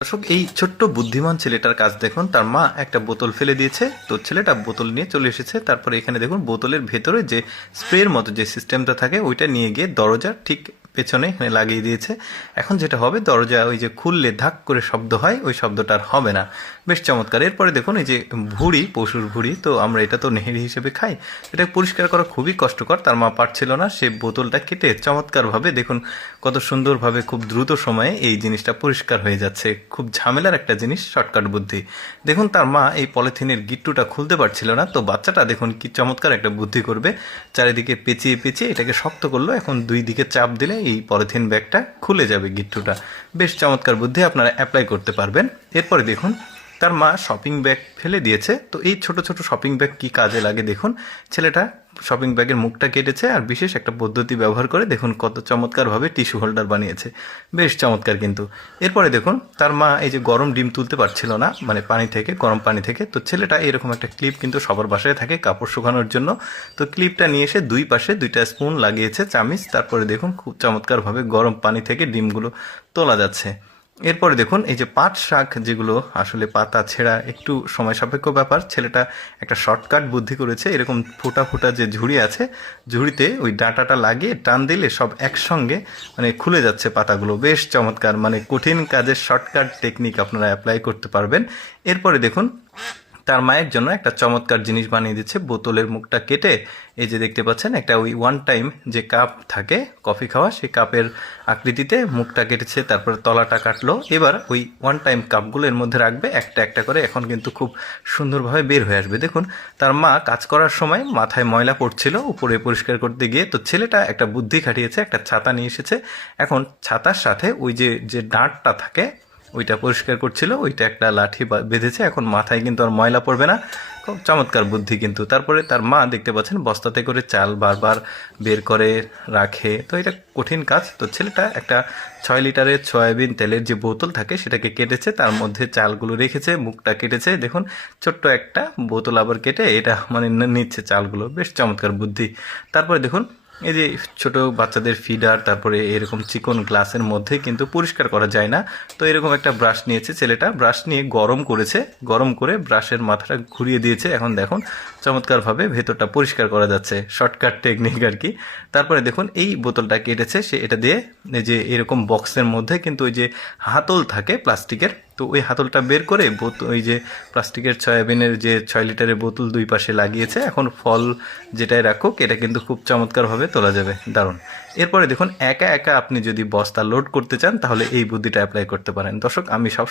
দর্শক, এই ছোট্ট বুদ্ধিমান ছেলেটার কাজ দেখুন। তার মা একটা বোতল ফেলে দিয়েছে, তো ছেলেটা বোতল নিয়ে চলে এসেছে। তারপরে এখানে দেখুন বোতলের ভেতরে যে স্প্রের মতো যে সিস্টেমটা থাকে ওইটা নিয়ে গিয়ে দরজার ঠিক পেছনে এখানে লাগিয়ে দিয়েছে। এখন যেটা হবে, দরজা ওই যে খুললে ধাক করে শব্দ হয়, ওই শব্দটা আর হবে না। বেশ চমৎকার। এরপরে দেখুন এই যে ভুঁড়ি, পশুর ভুঁড়ি, তো আমরা এটা তো নেহেরি হিসেবে খাই, এটা পরিষ্কার করা খুবই কষ্টকর। তার মা পারছিল না, সে বোতলটা কেটে চমৎকারভাবে দেখুন কত সুন্দরভাবে খুব দ্রুত সময়ে এই জিনিসটা পরিষ্কার হয়ে যাচ্ছে। খুব ঝামেলার একটা জিনিস, শর্টকাট বুদ্ধি। দেখুন তার মা এই পলিথিনের গিট্টুটা খুলতে পারছিল না, তো বাচ্চাটা দেখুন কি চমৎকার একটা বুদ্ধি করবে, চারিদিকে পেঁচিয়ে পেঁচিয়ে এটাকে শক্ত করলো। এখন দুই দিকে চাপ দিলে এই পলিথিন ব্যাগটা খুলে যাবে গিট্টুটা। বেশ চমৎকার বুদ্ধি, আপনারা অ্যাপ্লাই করতে পারবেন। এরপরে দেখুন তার মা শপিং ব্যাগ ফেলে দিয়েছে, তো এই ছোট ছোট শপিং ব্যাগ কি কাজে লাগে দেখুন। ছেলেটা শপিং ব্যাগের মুখটা কেটেছে আর বিশেষ একটা পদ্ধতি ব্যবহার করে দেখুন কত চমৎকারভাবে টিস্যু হোল্ডার বানিয়েছে। বেশ চমৎকার কিন্তু। এরপরে দেখুন তার মা এই যে গরম ডিম তুলতে পারছিল না, মানে পানি থেকে, গরম পানি থেকে, তো ছেলেটা এরকম একটা ক্লিপ কিন্তু সবার বাসায় থাকে কাপড় শুকানোর জন্য, তো ক্লিপটা নিয়ে এসে দুই পাশে দুইটা স্পুন লাগিয়েছে, চামিচ। তারপরে দেখুন খুব চমৎকারভাবে গরম পানি থেকে ডিমগুলো তোলা যাচ্ছে। এরপরে দেখুন এই যে পাট শাক, যেগুলো আসলে পাতা ছেঁড়া একটু সময় সাপেক্ষ ব্যাপার, ছেলেটা একটা শর্টকাট বুদ্ধি করেছে। এরকম ফোটা ফোটা যে ঝুড়ি আছে, ঝুড়িতে ওই ডাঁটাটা লাগিয়ে টান দিলে সব একসঙ্গে মানে খুলে যাচ্ছে পাতাগুলো। বেশ চমৎকার, মানে কঠিন কাজের শর্টকাট টেকনিক আপনারা অ্যাপ্লাই করতে পারবেন। এরপরে দেখুন তার মায়ের জন্য একটা চমৎকার জিনিস বানিয়ে দিচ্ছে। বোতলের মুখটা কেটে এই যে দেখতে পাচ্ছেন একটা ওই ওয়ান টাইম যে কাপ থাকে কফি খাওয়া, সেই কাপের আকৃতিতে মুখটা কেটেছে, তারপর তলাটা কাটলো। এবার ওই ওয়ান টাইম কাপগুলো এর মধ্যে রাখবে একটা একটা করে, এখন কিন্তু খুব সুন্দরভাবে বের হয়ে আসবে। দেখুন তার মা কাজ করার সময় মাথায় ময়লা পড়ছিল উপরে পরিষ্কার করতে গিয়ে, তো ছেলেটা একটা বুদ্ধি খাটিয়েছে, একটা ছাতা নিয়ে এসেছে। এখন ছাতার সাথে ওই যে যে ডাঁটটা থাকে ওইটা পরিষ্কার করছিল, ওইটা একটা লাঠি বেঁধেছে, এখন মাথায় কিন্তু আর ময়লা পড়বে না। খুব চমৎকার বুদ্ধি কিন্তু। তারপরে তার মা দেখতে পাচ্ছেন বস্তাতে করে চাল বারবার বের করে রাখে, তো এটা কঠিন কাজ। তো ছেলেটা একটা 6 লিটারের সয়াবিন তেলের যে বোতল থাকে সেটাকে কেটেছে, তার মধ্যে চালগুলো রেখেছে, মুখটা কেটেছে। দেখুন ছোট্ট একটা বোতল আবার কেটে এটা মানে নিচ্ছে চালগুলো। বেশ চমৎকার বুদ্ধি। তারপরে দেখুন এই যে ছোট বাচ্চাদের ফিডার, তারপরে এরকম চিকন গ্লাসের মধ্যে কিন্তু পরিষ্কার করা যায় না, তো এরকম একটা ব্রাশ নিয়েছে ছেলেটা, ব্রাশ নিয়ে গরম করেছে, গরম করে ব্রাশের মাথাটা ঘুরিয়ে দিয়েছে। এখন দেখুন চমৎকারভাবে ভেতরটা পরিষ্কার করা যাচ্ছে, শর্টকাট টেকনিক আর কি। তারপরে দেখুন এই বোতলটা কেটেছে সে, এটা দিয়ে এই যে এরকম বক্সের মধ্যে কিন্তু ওই যে হাতল থাকে প্লাস্টিকের, তো ওই হাতলটা বের করে ওই যে প্লাস্টিকের সয়াবিনের যে 6 লিটারের বোতল দুই পাশে লাগিয়েছে। এখন ফল যেটাই রাখুক এটা কিন্তু খুব চমৎকারভাবে তোলা যাবে। দারুণ। এরপরে দেখুন একা একা আপনি যদি বস্তা লোড করতে চান তাহলে এই বুদ্ধিটা অ্যাপ্লাই করতে পারেন। দর্শক, আমি সব